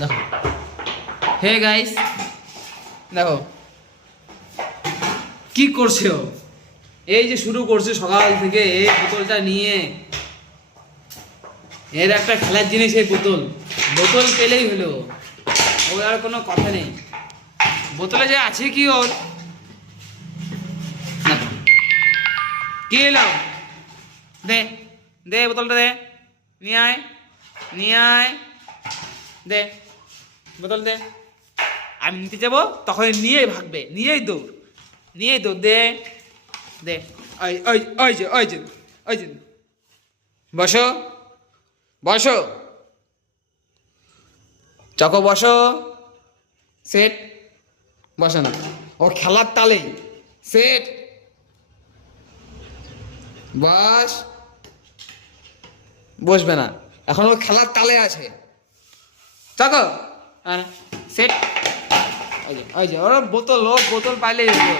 দেখো, hey guys, দেখো কি করছে ও। এই যে শুরু করছে সকাল থেকে এই বোতলটা নিয়ে। এর একটা খেলার জিনিস, এই বোতল। বোতল পেলেই হলো, ওর আর কোনো কথা নেই। বোতলে যে আছে কি ওর, না। কি এলো, দে দে বোতলটা দে, নিয়ে আয়, নিয়ে আয়, দে বোতল দে। আমি নিতে যাবো তখন নিয়েই ভাগবে, নিয়েই দৌড়, নিয়েই দৌড়। দে দে, ওই ওই ওই যে ওই যে ওই যে, বসো বসো, চকো বসো, সেট, বসো না, ও খেলার তালেই সেট, বস, বসবে না, এখন ও খেলার তালে আছে। চকো সেট, ওই যে ওই যে ওর বোতল, ও বোতল পাইলেই হলো।